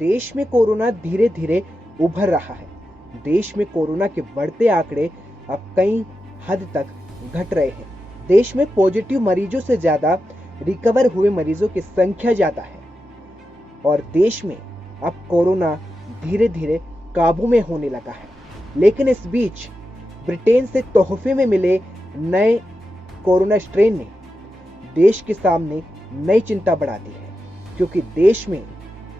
देश में कोरोना धीरे धीरे उभर रहा है। देश में कोरोना के बढ़ते आंकड़े अब कई हद तक घट रहे हैं। देश में पॉजिटिव मरीजों से ज्यादा रिकवर हुए मरीजों की संख्या ज्यादा है और देश में अब कोरोना धीरे धीरे काबू में होने लगा है। लेकिन इस बीच ब्रिटेन से तोहफे में मिले नए कोरोना स्ट्रेन ने देश के सामने नई चिंता बढ़ा दी है, क्योंकि देश में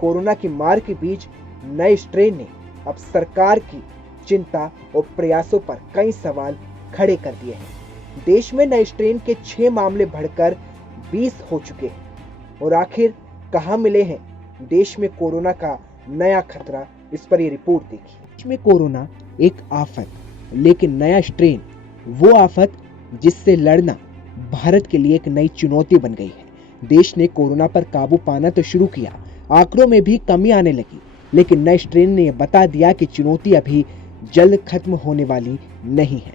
कोरोना की मार के बीच नए स्ट्रेन ने अब सरकार की चिंता और प्रयासों पर कई सवाल खड़े कर दिए हैं। देश में नए स्ट्रेन के 6 मामले बढ़कर 20 हो चुके हैं और आखिर कहां मिले हैं देश में कोरोना का नया खतरा, इस पर ये रिपोर्ट देखिए। देश में कोरोना एक आफत, लेकिन नया स्ट्रेन वो आफत जिससे लड़ना भारत के लिए एक नई चुनौती बन गई है। देश ने कोरोना पर काबू पाना तो शुरू किया, आंकड़ों में भी कमी आने लगी, लेकिन नए स्ट्रेन ने बता दिया कि चुनौती अभी जल्द खत्म होने वाली नहीं है।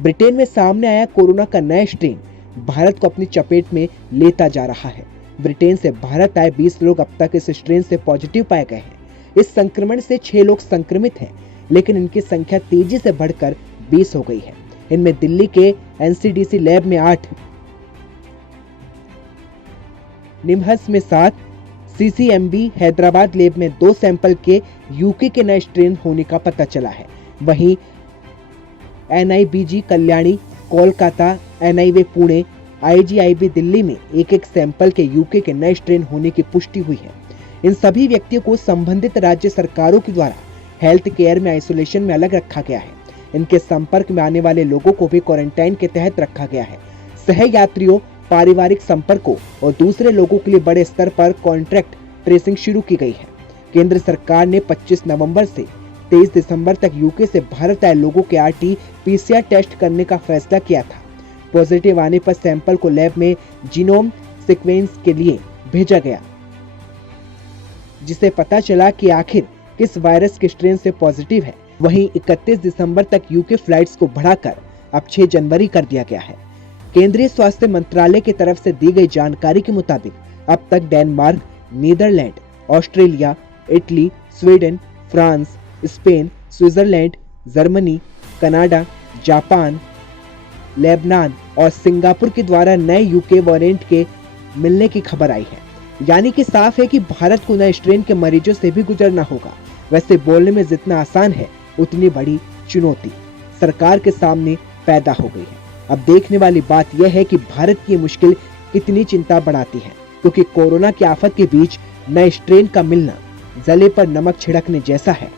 ब्रिटेन में सामने आया कोरोना का नया स्ट्रेन भारत को अपनी चपेट में लेता जा रहा है। ब्रिटेन से भारत आए 20 लोग अब तक इस स्ट्रेन से पॉजिटिव पाए गए हैं। इस संक्रमण से 6 लोग संक्रमित हैं, लेकिन इनकी संख्या तेजी से बढ़कर 20 हो गई है। इनमें दिल्ली के एनसीडीसी लैब में 8, निम्हस में 7, सीसीएमबी हैदराबाद लैब में 2 सैंपल के यूके के नए स्ट्रेन होने का पता चला है। वहीं एनआईबीजी कल्याणी, कोलकाता, एनआईवे पुणे, आईजीआईबी दिल्ली में एक सैंपल के यूके के नए स्ट्रेन होने की पुष्टि हुई है। इन सभी व्यक्तियों को संबंधित राज्य सरकारों के द्वारा हेल्थ केयर में आइसोलेशन में अलग रखा गया है। इनके संपर्क में आने वाले लोगों को भी क्वारंटाइन के तहत रखा गया है। सह यात्रियों, पारिवारिक संपर्कों और दूसरे लोगों के लिए बड़े स्तर पर कॉन्ट्रैक्ट ट्रेसिंग शुरू की गई है। केंद्र सरकार ने 25 नवंबर से 23 दिसंबर तक यूके से भारत आए लोगों के RT-PCR टेस्ट करने का फैसला किया था। पॉजिटिव आने पर सैंपल को लैब में जीनोम सीक्वेंस के लिए भेजा गया, जिसे पता चला कि आखिर किस वायरस के स्ट्रेन से पॉजिटिव है। वहीं 31 दिसंबर तक यूके फ्लाइट्स को बढ़ाकर अब 6 जनवरी कर दिया गया है। केंद्रीय स्वास्थ्य मंत्रालय की तरफ से दी गई जानकारी के मुताबिक अब तक Denmark, Netherland, Australia, Italy, Sweden, France, Spain, Switzerland, Germany, Canada, Japan, Lebanon और सिंगापुर के द्वारा नए यूके वेरिएंट के मिलने की खबर आई है। यानी कि साफ है कि भारत को नए स्ट्रेन के मरीजों से भी गुजरना होगा। वैसे बोलने में जितना आसान है, उतनी बड़ी चुनौती सरकार के सामने पैदा हो गई है। अब देखने वाली बात यह है कि भारत की मुश्किल कितनी चिंता बढ़ाती है, क्योंकि कोरोना की आफत के बीच नए स्ट्रेन का मिलना जले पर नमक छिड़कने जैसा है।